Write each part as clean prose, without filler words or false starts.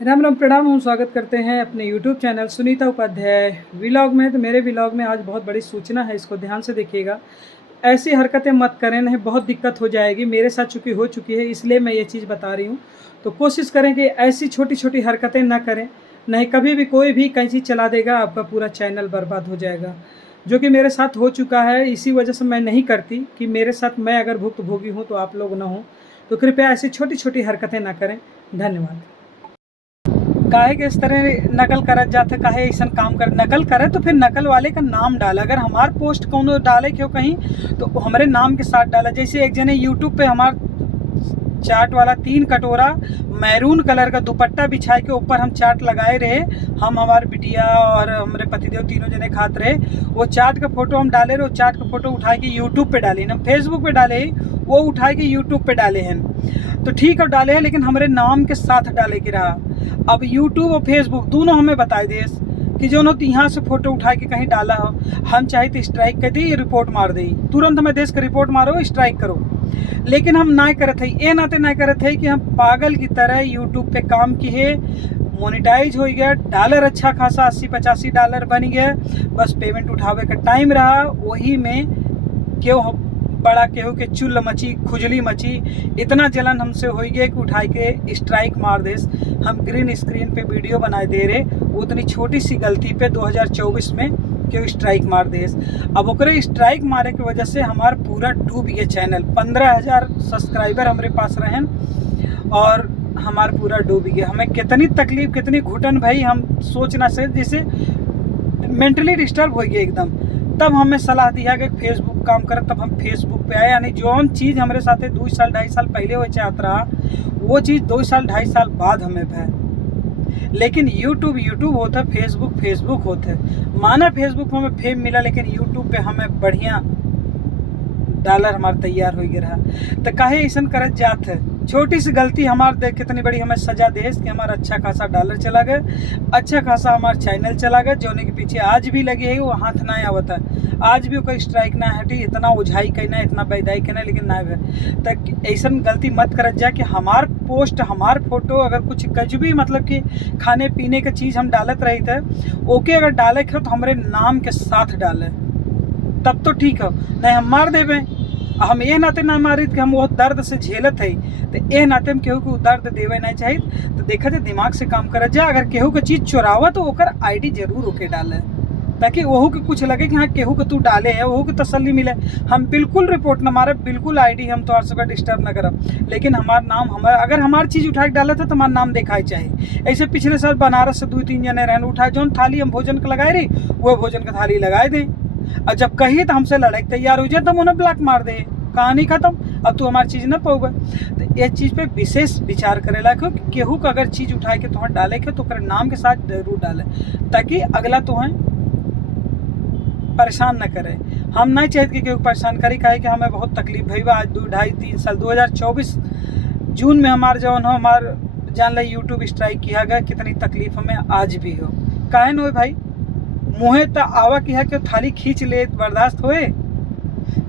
राम राम प्रणाम। हम स्वागत करते हैं अपने YouTube channel Sunita Upadhyay vlog में। तो मेरे व्लॉग में आज बहुत बड़ी सूचना है, इसको ध्यान से देखिएगा। ऐसी हरकतें मत करें, नहीं बहुत दिक्कत हो जाएगी। मेरे साथ चूँकि हो चुकी है, इसलिए मैं ये चीज़ बता रही हूँ। तो कोशिश करें कि ऐसी छोटी छोटी हरकतें ना करें, नहीं कभी भी कोई भी कैंची चला देगा, आपका पूरा चैनल बर्बाद हो जाएगा। जो कि मेरे साथ हो चुका है, इसी वजह से मैं नहीं करती कि मेरे साथ मैं अगर भुक्तभोगी हूँ तो आप लोग ना हो। तो कृपया ऐसी छोटी छोटी हरकतें ना करें। धन्यवाद। काहे के इस तरह नकल करत जाते, काहे ऐसा काम कर नकल करे तो फिर नकल वाले का नाम डाला। अगर हमार पोस्ट कोनो डाले क्यों कहीं तो हमारे नाम के साथ डाला। जैसे एक जने यूट्यूब पे हमार चाट वाला 3 कटोरा मैरून कलर का दुपट्टा बिछाए के ऊपर हम चाट लगाए रहे, हम हमारे बिटिया और हमारे पतिदेव तीनों जने खाते रहे। वो चाट का फोटो हम डाले रहे, वो चाट का फोटो उठा के यूट्यूब पे डाले, हम फेसबुक पे डाले, वो उठा के यूट्यूब पे डाले हैं। तो ठीक है डाले हैं, लेकिन हमारे नाम के साथ डाले के रहा। अब यूट्यूब और फेसबुक दोनों हमें बताए देस कि जो तो यहाँ से फोटो उठा के कहीं डाला हो, हम चाहे तो स्ट्राइक कर दी, रिपोर्ट मार दी, तुरंत हमें देश का रिपोर्ट मारो, स्ट्राइक करो। लेकिन हम ना करते हैं, ये नाते ना करते हैं कि हम पागल की तरह यूट्यूब पे काम किए, मोनेटाइज हो गया, डॉलर अच्छा खासा 80-85 डॉलर बन गया। बस पेमेंट उठावे का टाइम रहा, वही में क्यों बड़ा केहू के चुल्ल मची, खुजली मची, इतना जलन हमसे हो गया कि उठा के स्ट्राइक मार देस। हम ग्रीन स्क्रीन पे वीडियो बनाए दे रहे, उतनी छोटी सी गलती पे 2024 में क्यों स्ट्राइक मार देस। अब ओकरे स्ट्राइक मारे की वजह से हमारा पूरा डूब गया चैनल। 15,000 सब्सक्राइबर हमारे पास रहें और हमारा पूरा डूब गया। हमें कितनी तकलीफ, कितनी घुटन भाई हम सोच ना सके, जैसे मेंटली डिस्टर्ब हो गया एकदम। तब हमें सलाह दिया कि फेसबुक काम करे, तब हम फेसबुक पे आए। यानी जौन चीज़ हमारे साथ 2 साल 2.5 साल पहले हो चाहत रहा, वो चीज़ 2 साल 2.5 साल बाद हमें भय। लेकिन यूट्यूब होता, फेसबुक होता है। माना फेसबुक में हमें फेम मिला, लेकिन यूट्यूब पे हमें बढ़िया डॉलर हमारा तैयार हो गया रहा। तो काहे ऐसा करत जात है, छोटी सी गलती हमारे देख कितनी बड़ी हमें सजा दे कि हमारा अच्छा खासा डॉलर चला गया, अच्छा खासा हमारा चैनल चला गया। जोने के पीछे आज भी लगे है, वो हाथ ना आवता है, आज भी कोई स्ट्राइक ना हटी। इतना उझाई कहना, इतना बैदाई कहना, लेकिन ना है। तक ऐसा गलती मत करत जा कि हमार पोस्ट, हमार फोटो अगर कुछ भी मतलब कि खाने पीने का चीज़ हम डालत रही थे, ओके अगर डाले हो तो हमारे नाम के साथ डाले, तब तो ठीक है। नहीं हम मार देवे, हम ये नाते ना मारी कि हम बहुत दर्द से झेलत है, तो ये नाते हम केहू को दर्द देवे नहीं चाहिए। तो देखा जाए दिमाग से काम करा जा। अगर केहू के चीज़ चुरावा तो ओकर आईडी जरूर ओके डाले, ताकि वहू के कुछ लगे कि हाँ केहू के तू डाले है, वहू के तसल्ली मिले। हम बिल्कुल रिपोर्ट न मारे, बिल्कुल आईडी हम तो सबका डिस्टर्ब न करब, लेकिन हमारा नाम, हमारा अगर हमारी चीज़ उठा के डाला था तो हमारा नाम देखा चाहिए। ऐसे पिछले साल बनारस से 2-3 जने रहने उठाए, जो थाली हम भोजन का लगाए रही, वो भोजन का थाली लगाए दें, और जब कहिए तो हमसे लड़ाई तैयार हो जाए तो हम उन्हें ब्लॉक मार दे, कहानी खत्म, अब तू हमारी चीज़ न पाओगे। तो ये चीज़ पे विशेष विचार करेला क्यों कि केहू का अगर चीज़ उठा के तुम्हें डाले के तो कर नाम के साथ जरूर डाले, ताकि अगला तुम्हें परेशान न करे। हम नहीं चाहते कि केहू परेशान करी, काहे कि हमें बहुत तकलीफ भई बा। आज 2-2.5-3 साल 2024 जून में हमारे जौन हो हमार जान ला यूट्यूब स्ट्राइक किया गया, कितनी तकलीफ हमें आज भी हो। काहे न हो भाई, मुँहे तो आवा की है कि थाली खींच ले, बर्दाश्त होए।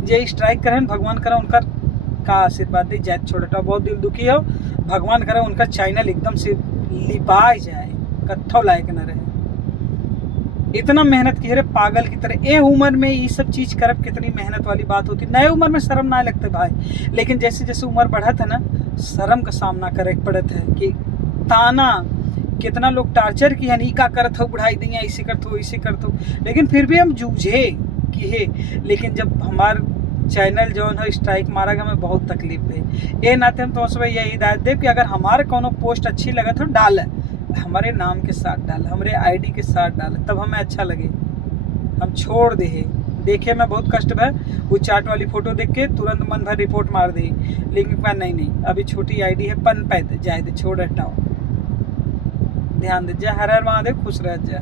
जे स्ट्राइक करें, भगवान करे उनका का आशीर्वाद दे जाए। छोटा बहुत दिल दुखी हो, भगवान करे उनका चैनल एकदम से लिपाई जाए, कत्थों लायक न रहे। इतना मेहनत की रे पागल की तरह। ए उम्र में ये सब चीज़ करब कितनी मेहनत वाली बात होती। नए उम्र में शर्म ना लगते भाई, लेकिन जैसे जैसे उम्र बढ़त है ना, शर्म का सामना करे पड़त है कि ताना कितना लोग टार्चर की है, का करत हो, बढ़ाई दी, ऐसे करत हो, ऐसे करत हो, लेकिन फिर भी हम जूझे कि है। लेकिन जब हमार चैनल जो है स्ट्राइक मारा गया, हमें बहुत तकलीफ है। ये नाते हम तो सब यही हिदायत दे कि अगर हमारे कोनो पोस्ट अच्छी लगे तो डाल, हमारे नाम के साथ डाल, हमारे आईडी के साथ डाल, तब हमें अच्छा लगे, हम छोड़ दे। देखे में बहुत कष्ट है, वो चाट वाली फोटो देख के तुरंत मन भर रिपोर्ट मार दी, लेकिन नहीं, अभी छोटी आईडी है, पन पैद जाए दे, छोड़ हटाओ, ध्यान दे जा। हर हर महादेव, खुश रह जा।